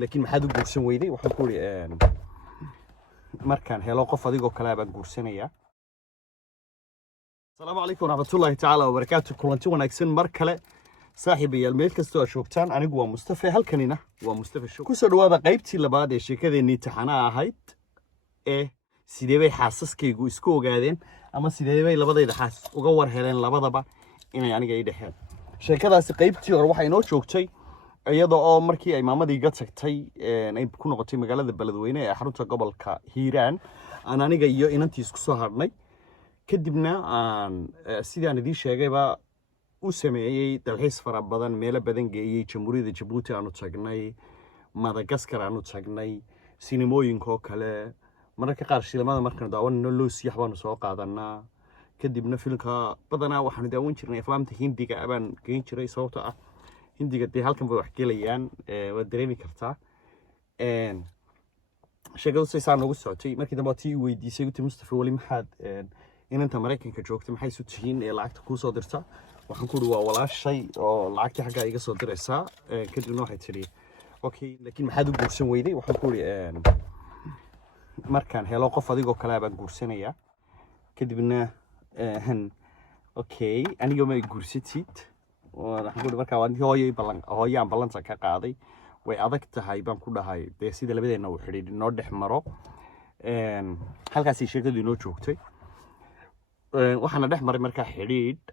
laakiin maxaad u guursan weyday waxaan ku iri markaan helo qof adigoo kale baan guursanaya. Assalaamu calaykum waraxmatullaahi tacaala wabarakaatu. kulanti wanaagsan mar kale saaxiibayaal meel kastoo aad joogtaan. anigu waa Mustafa, halkanina waa Mustafa Show. ku soo dhawaada qaybtii labaad ee sheekadeennii taxanaha ahayd ee sidee bay xaasaskaygu isku ogaadeen ama sidee bay labadayda xaas uga war heleen labadaba inay aniga ii dhexeen. sheekadaasi qaybtii hore waxay noo joogtay iyadoo oo markii ay maamadii iga tagtay ay ku noqotay magaalada Beledweyne ee xarunta gobolka Hiiraan aan aniga iyo inantii isku soo hadhnay. kadibna aan sidaan idin sheegayba u sameeyay dalxiis fara badan, meelo badan geeyay. Jamhuuriyadda Jabuuti aanu tagnay, Madagascar aanu tagnay, sinimooyinka oo kale, mararka qaar shilimada markaan daawanayno loosiyax baanu soo qaadanaa. kadibna filmka badanaa waxaanu daawan jirnay aflaamta Hindiga abaan geyn jiray, sababtoo ah Hindiga dee halkan bay wax gelayaan, waad dareemi kartaa. sheekadu saysaa noogu socotay. markii dambe tii weydiisay uti Mustafa, wali maxaad inanta Mareykanka joogta maxay isu tihiin ee lacagta kuu soo dirta? waxaan ku uri waa walaashay oo lacagtii xaggaa iga soo diraysaa. kadibna waxay tidhi okay, laakiin maxaad u guursan weyday? waxaan ku uri markaan helo qof adigoo kale baan guursanaya. kadibna okay, aniga ma guursatid? waxaan ku uri markaa hooyaan ballanta ka qaaday, way adag tahay baan ku dhahay dee sida labadeena uu xidhiidh noo dhex maro. halkaasay sheekadu inoo joogtay. waxaana dhex maray markaa xidhiidh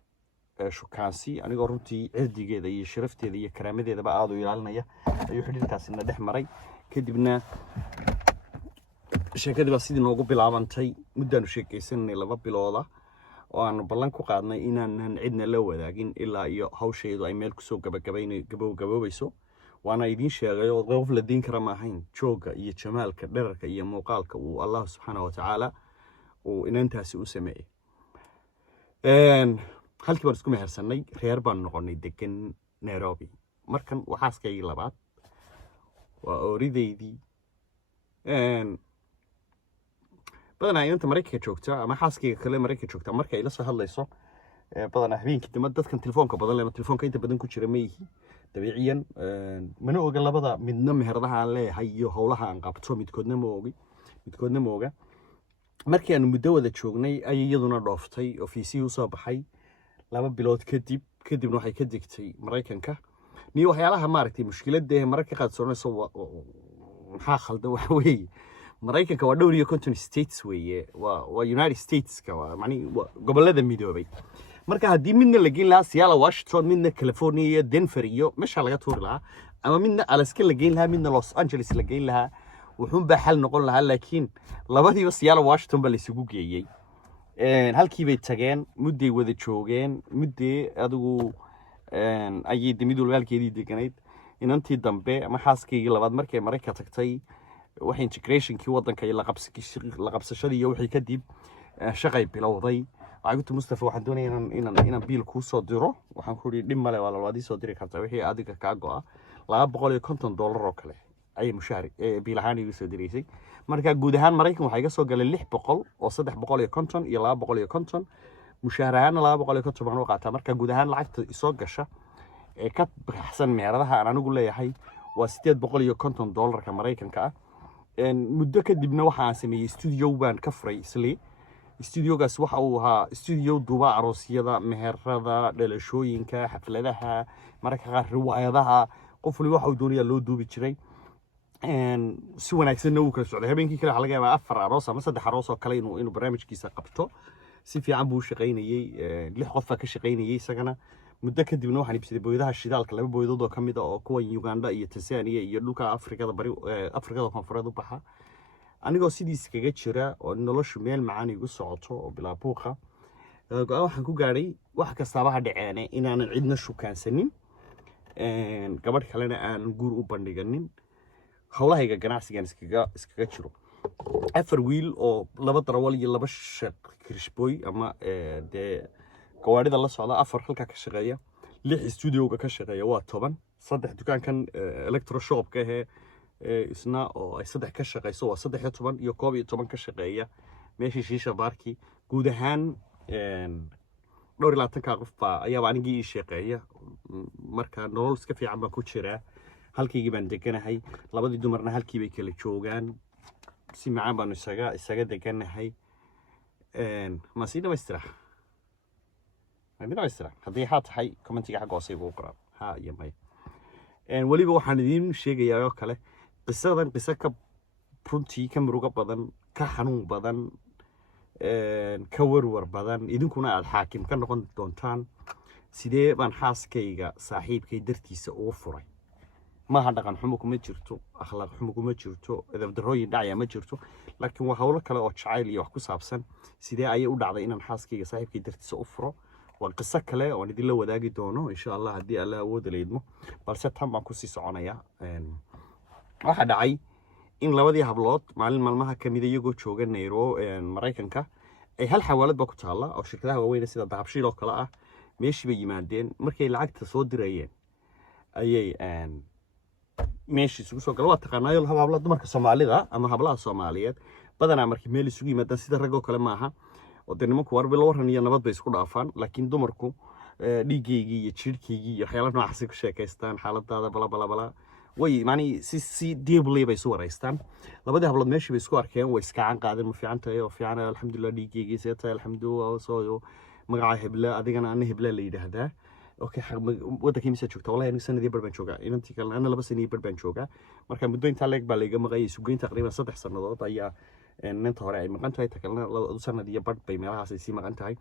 shukaansi, anigoo runtii cirdigeeda iyo sharafteeda iyo karaamadeedaba aad u ilaalinaya ayuu xidhiidhkaasina dhex maray. kadibna sheekadii baa sidii noogu bilaabantay. muddaanu sheekaysananay 2 bilooda oo aanu ballan ku qaadnay inaanan cidna la wadaagin ilaa iyo hawsheedu ay meel kusoo gabagaboobayso. waana idiin sheegay oo qof la diin kara ma ahayn jooga iyo jamaalka, dherarka iyo muuqaalka uu Allah subxaanahu wa tacaala uu inantaasi u sameeyey. halkii baan isku mehersanay, reer baan noqonay degan Nairobi. markan waxaaskaygii labaad waa ooridaydii. badanaa inanta Mareykanka joogta ama xaaskayga kale Mareykanka joogta marka ay la soo hadlayso badanaa habeenkii dambe dadkan telefoonka badan leh, telefoonka inta badan ku jira ma yihi dabiiciyan. mana oga labada midna meheradaha aan leeyahay iyo howlaha aan qabto midkoodna ma oga. markii aanu muddo wada joognay ayay iyaduna dhooftay, ofiisihii u soo baxay 2 bilood kadibna waxay ka degtay Mareykanka. niyo waxyaalaha maaragtay mushkiladda mararka qaad soonayso maxaa khaldan waxa weeye Mareykanka waa 50 states weeye, waa United States-ka, waa gobollada midoobay. marka haddii midna la geyn lahaa Seattle, Washington, midna California iyo Denver iyo meesha laga tuuri lahaa, ama midna Alaska la geyn lahaa, midna Los Angeles la geyn lahaa, wuxuun baa xal noqon lahaa. laakiin labadiiba Seattle, Washington baa la isugu geeyey. halkii bay tageen, mudday wada joogeen, muddee adigu ayay mid walba halkeedii deganayd. inantii dambe ama xaaskaygii labaad markay Mareykanka tagtay, waxa integrationkii waddanka iyo la qabsashadii iyo wixii kadib shaqay bilowday. waxay ku tiri Mustafa, waxaan doonayaa inaan biil kuu soo diro. waxaan ku iri dhib male, waa labaadii soo diri kartaa wixii adiga kaa go'a. $250 oo kale ayay mushaari biil ahaan igu soo diraysay. marka guud ahaan Mareykan waxaa iga soo galay 600 oo 350 iyo 250. mushaar ahaana 250 baan u qaataa. marka guud ahaan lacagta isoo gasha ee ka baxsan meheradaha aan anigu leeyahay waa $850 Mareykanka ah. muddo kadibna waxaan sameeyay studio baan ka furay isli. studiogaas waxa uu ahaa studio duuba aroosyada, meherada, dhalashooyinka, xafladaha, mararka qaar riwaayadaha. qof waliba waxa uu doonayaa loo duubi jiray. si wanaagsanna uu kala socday. habeenkii kale waxaa laga yaabaa 4 aroos ama 3 aroos oo kale inuu barnaamijkiisa qabto. si fiican buu u shaqaynayay. 6 qof baa ka shaqaynayay isagana. muddo kadibna waxaan iibsaday booyadaha shidaalka, 2 booyadood oo ka mid ah oo kuwa Uganda iyo Tanzania iyo dhulka Afrikada bari, Afrikada koonfureed u baxa. anigoo sidiis kaga jira oo noloshu meel macaan igu socoto oo bilaa buuqa, go'aan waxaan ku gaadhay wax kastaba ha dhaceene inaanan cidna shukaansanin, gabadh kalena aan guur u bandhiganin, howlahayga ganacsigan iskaga jiro. 4 wiil oo 2 darawal iyo 2 kirishbooy ama dee gawaarida la socda, 4 halka ka shaqeeya, 6 studioga ka shaqeeya, waa 10. 3 dukaankan electro shopka isna oo ay 3 ka shaqeyso waa 13 iyo 12 ka shaqeeya meeshii shiisha baarki. guud ahaan 24 qof baa ayaa anigii ii shaqeeya. marka nolol iska fiican baan ku jiraa. halkaygii baan deganahay labadii dumarna halkii bay kala joogaan si macaan baanu isaga deganahay ma sii dhamaystira haddii haa tahay commentiga xagga hoose igu qoran haa iyo may weliba waxaan idiin sheegayaa oo kale qisadan qiso ka runtii ka murugo badan ka xanuun badan ka warwar badan idinkuna aad xaakim ka noqon doontaan sidee baan xaaskayga saaxiibkay dartiisa ugu furay maaha dhaqan xumo kuma jirto akhlaaq xumo kuma jirto edabdarrooyin dhacaya ma jirto laakiin waa howlo kale oo jacayl iyo wax ku saabsan sidee ayay u dhacday inaan xaaskayga saaxiibkay dartiisa u furo waa qiso kale oo idinla wadaagi doono insha allah haddii alla awooda leedmo balse tan baan kusii soconaya waxaa dhacay in labadii hablood maalin maalmaha kamid iyagoo jooga Maraykanka ay hal xawaalad ba ku taala oo shirkadaha waaweyn sida dahabshiil oo kale ah meeshii bay yimaadeen markay lacagta soo dirayeen ayay meeshii isugu soo galay waa taqaanayo hablaha dumarka Soomaalida ama hablaha Soomaaliyeed badanaa markii meel isugu yimaadaan sida rag oo kale maaha oo nimanku warbi la waran iyo nabad bay isku dhaafaan laakiin dumarku dhiigeygii iyo jirkeygii iyo waxyaalaha noocaas ku sheekaystaan xaaladaada bala way maani si deeply bay soo wareystaan labadii hablood meeshii bay isku arkeen way iska aan qaadeen ma fiican tahay oo fiican alxamdulillah dhiigeygii seetay alxamdulillah soo magaca hebla adigana aan hebla la yiraahdaa okay wadankii mise joogta wallahi aniga sanadii bar baan joogaa inantii kale ana 2 sano bar baan joogaa marka muddo inta leeg baa laga maqayay suuqeynta taqriiban 3 sanadood ayaa inta hore ay maqan tahay takalna 2 sanadii bar bay meelahaas ay sii maqan tahay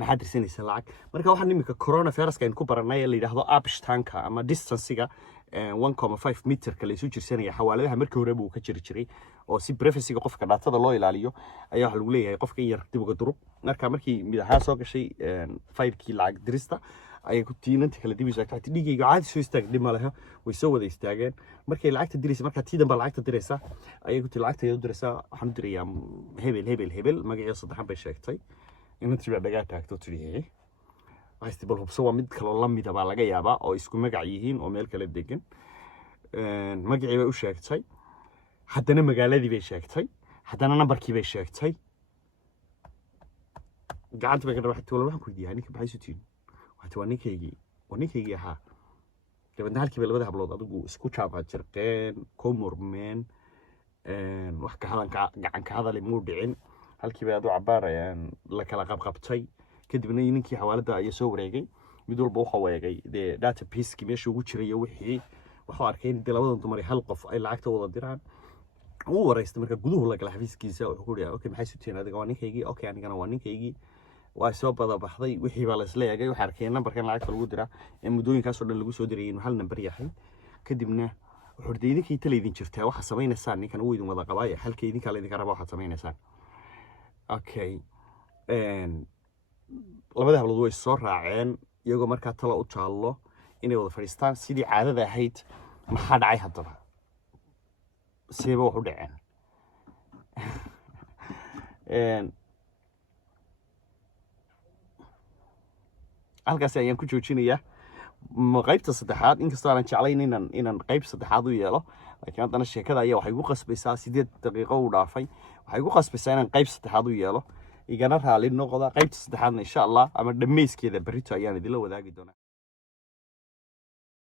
maxaad dirsanaysaa lacag marka waxaan imika coronavirus ka ku baranay la yiraahdo abshtanka ama distance-ga 1.5 meter kale isu jirsanaya xawaaladaha markii hore buu ka jiri jiray oo si privacy-ga qofka daatada loo ilaaliyo ayaa waxa lagu leeyahay qofka in yar dib uga durub markii midaha soo gashay faylkii lacag dirista ay ku tiinantii kala dib istaagtay dhigayga caadi soo istaagay ma laha way soo wada istaageen markay lacagta diraysa marka tiidan baa lacagta diraysa ayay ku tii lacagta ay diraysa waxaan dirayaa hebel magaciisa saddexan bay sheegtay inantii baa dhagaa taagto tiriyay waxay bal hubso waa mid kale oo la mid ah laga yaabaa oo isku magac yihiin oo meel kale degan magacii bay u sheegtay haddana magaaladii bay sheegtay haddana nambarkii bay sheegtay gacanta bay ka dhawaxay wala waxaan ku weydiiyay ninka baxay sutiin waxa waa ninkaygii ahaa dabadna halkii bay labada hablood adigu isku jaaba jirqeen komurmeen wax ka gacan ka hadal muu dhicin halkii bay adu cabaarayaan la kala qabqabtay kadibna ninkii xawaalada ay soo wareegay mid walba waxa weegay database-ki meesha ugu jiray wixii waxa arkay in labadan dumar hal qof ay lacagta wada diraan uu wareystay marka guduhu la kala xafiiskiisa wuxuu ku yiri okay maxay suteen adiga waa ninkaygii okay anigana waa ninkaygii waa soo bada baxday wixii baa la isla eegay waxa arkay nambarkan lacagta lagu diraa ee muddooyinkaas oo dhan lagu soo diray inuu hal nambar yahay kadibna wuxuu idinkii taleedin jirtaa waxa sameynaysan ninkan uu idin wada qabaay halkii idinka la idinka rabo waxa sameynaysan okay labada hablood way soo raaceen iyagoo markaa talo u taalo inay wada fadhiistaan sidii caadada ahayd maxaa dhacay haddaba seeba wax u dhaceen halkaas ayaan ku joojinayaa qaybta saddexaad inkastoo aan jeclayn inaan qayb saddexaad u yeelo laakiin haddana sheekada ayaa waxay igu qasbaysaa 8 daqiiqo u dhaafay waxay igu qasbaysaa inaan qayb saddexaad u yeelo igana raali noqda qaybta saddexaadna insha Allah ama dhameyskeeda berrito ayaan idin la wadaagi doonaa